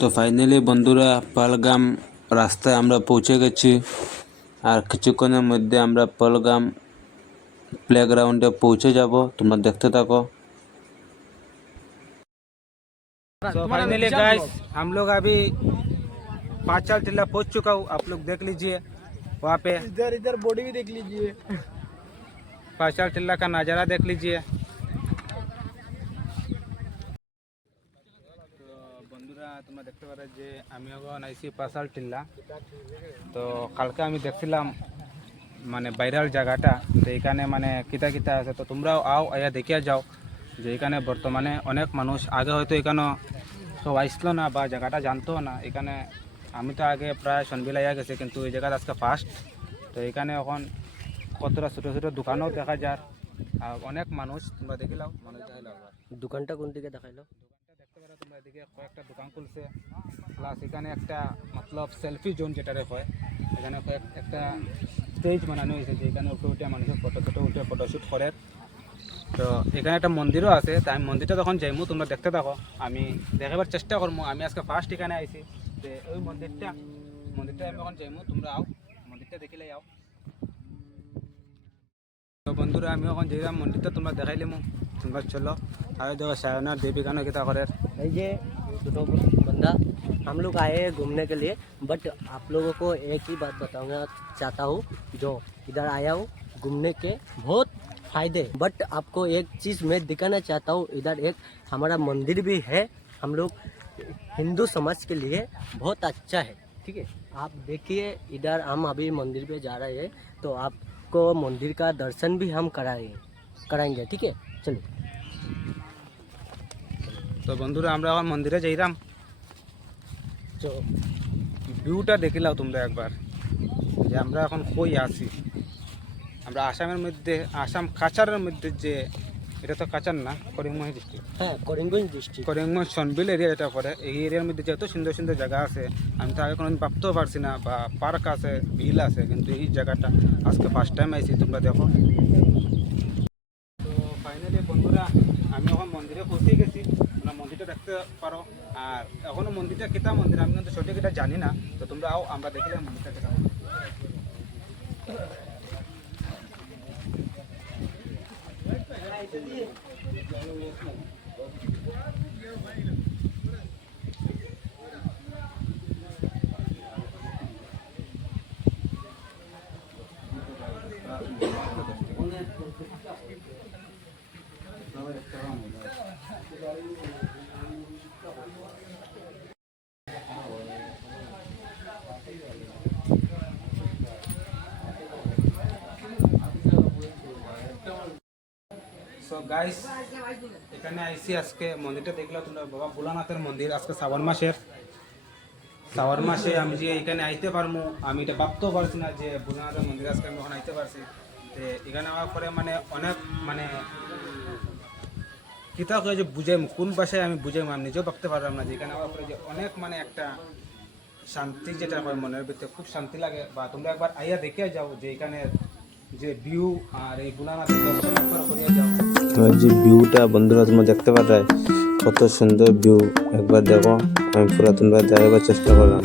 তো ফাইনালি বন্ধুরা পালগাম রাস্তায় আমরা পৌঁছে গেছি। আর কিছুক্ষণের মধ্যে আমরা পালগাম প্লেগ্রাউন্ডে পৌঁছে যাব। তোমরা দেখতে থাকো। तो फाइनली गाइस हम लोग अभी पांचाल टिल्ला पहुंच चुका हूँ। आप लोग देख लीजिए वहाँ पे इधर इधर बॉडी भी देख लीजिए। पांचाल टिल्ला का नज़ारा देख लीजिए। তো বন্ধুরা তোমরা দেখতে পারো যে আমি এখন আইসি পাঁচাল টিল্লা। তো কালকে আমি দেখছিলাম মানে ভাইরাল জায়গাটা, তো এখানে মানে কিতা কিতা আছে, তো তোমরাও আও আয়া দেখিয়া যাও যে এখানে বর্তমানে অনেক মানুষ আগে হয়তো এখানে সব আসলো না বা জায়গাটা জানতো না। এখানে আমি তো আগে প্রায় সনবিলা আয়া গেছি, কিন্তু এই জায়গাটা আজকে ফার্স্ট। তো এখানে এখন কতটা ছোটো ছোটো দোকানও দেখা যায় আর অনেক মানুষ তোমরা দেখিলাও মানুষ দেখাইলাও। দোকানটা কোন দিকে দেখাইলো? দোকানটা দেখতে পারো তোমরা, এদিকে কয়েকটা দোকান খুলছে, প্লাস এখানে একটা মতলব সেলফি জোন যেটারে হয়, এখানে একটা স্টেজ বানানো হয়েছে যে এখানে উঠে উঠে মানুষের ফটো উঠে ফটোশ্যুট করে। তো এখানে একটা মন্দিরও আছে, তাই আমি মন্দিরটা তখন যাইমু, তোমরা দেখতে থাকো। আমি দেখাবার চেষ্টা করবো। আমি আজকে ফার্স্ট এখানে আইছি, যে ওই মন্দিরটা আমি এখন যাইমু, তোমরা আও মন্দিরটা দেখিলে আও। তো বন্ধুরা আমি এখন যাইলাম মন্দিরটা, তোমরা দেখাইলিমু, তোমরা চলো। আর দেখো সায়নার দেবী গানও কিতা করে। ये दोनों बंदा हम लोग आए हैं घूमने के लिए, बट आप लोगों को एक ही बात बताऊंगा चाहता हूँ। जो इधर आया हूँ घूमने के बहुत फायदे, बट आपको एक चीज़ मैं दिखाना चाहता हूँ। इधर एक हमारा मंदिर भी है, हम लोग हिंदू समाज के लिए बहुत अच्छा है, ठीक है। आप देखिए इधर हम अभी मंदिर पे जा रहे हैं, तो आपको मंदिर का दर्शन भी हम कराएंगे, ठीक है। चलिए। তো বন্ধুরা আমরা এখন মন্দিরে যাইলাম। তো ভিউটা দেখিলাও তোমরা একবার, যে আমরা এখন কই আছি। আমরা আসামের মধ্যে, আসাম কাছারের মধ্যে, যে এটা তো কাছার না, করিমগঞ্জ ডিস্ট্রিক্ট। হ্যাঁ, করিমগঞ্জ ডিস্ট্রিক্ট, করিমগঞ্জ সনবিল এরিয়া এটা পড়ে। এই এরিয়ার মধ্যে যত সুন্দর সুন্দর জায়গা আছে আমি তো আগে কোনো ভাবতেও পারছি না, বা পার্ক আছে, বিল আছে, কিন্তু এই জায়গাটা আজকে ফার্স্ট টাইম আইছি, তোমরা দেখো। তো ফাইনালি বন্ধুরা আমি এখন মন্দিরে পৌঁছে গেছি, তোমরা মন্দিরটা দেখতে পারো। আর এখনো মন্দিরটা কেটা মন্দির আমি কিন্তু সঠিক এটা জানি না, তো তোমরা আও আমরা দেখলে মন্দিরটা কেটা মন্দির। সো গাইস এখানে আইসি, আজকে মন্দিরটা দেখলো তোমরা, বাবা ভোলানাথের মন্দির। আজকে শ্রাবণ মাসে আমি যে এখানে আইতে পারবো, আমি এটা ভাবতেও পারছি না যে ভোলানাথের মন্দির আজকে আমি ওখানে আইতে পারছি। তো এখানে আমার পরে মানে অনেক মানে কিতা হয়ে যে বুঝাইম, কোন ভাষায় আমি বুঝাইম আমি নিজেও ভাবতে পারলাম না। যে এখানে আমার পরে যে অনেক মানে একটা শান্তি, যেটা হয় মনের ভিতরে খুব শান্তি লাগে। বা তোমরা একবার আইয়া দেখে যাও যে এখানে যে ভিউ, আর এই ভোলানাথের দর্শন একবার করিয়া যাও। যে ভিউটা বন্ধুরা তোমরা দেখতে পাচ্ছ, কত সুন্দর ভিউ, একবার দেখো। আমি পুরো তোমরা দেখাবার চেষ্টা করলাম,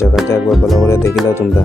জায়গাটা একবার ভালো করে দেখিলাও তোমরা।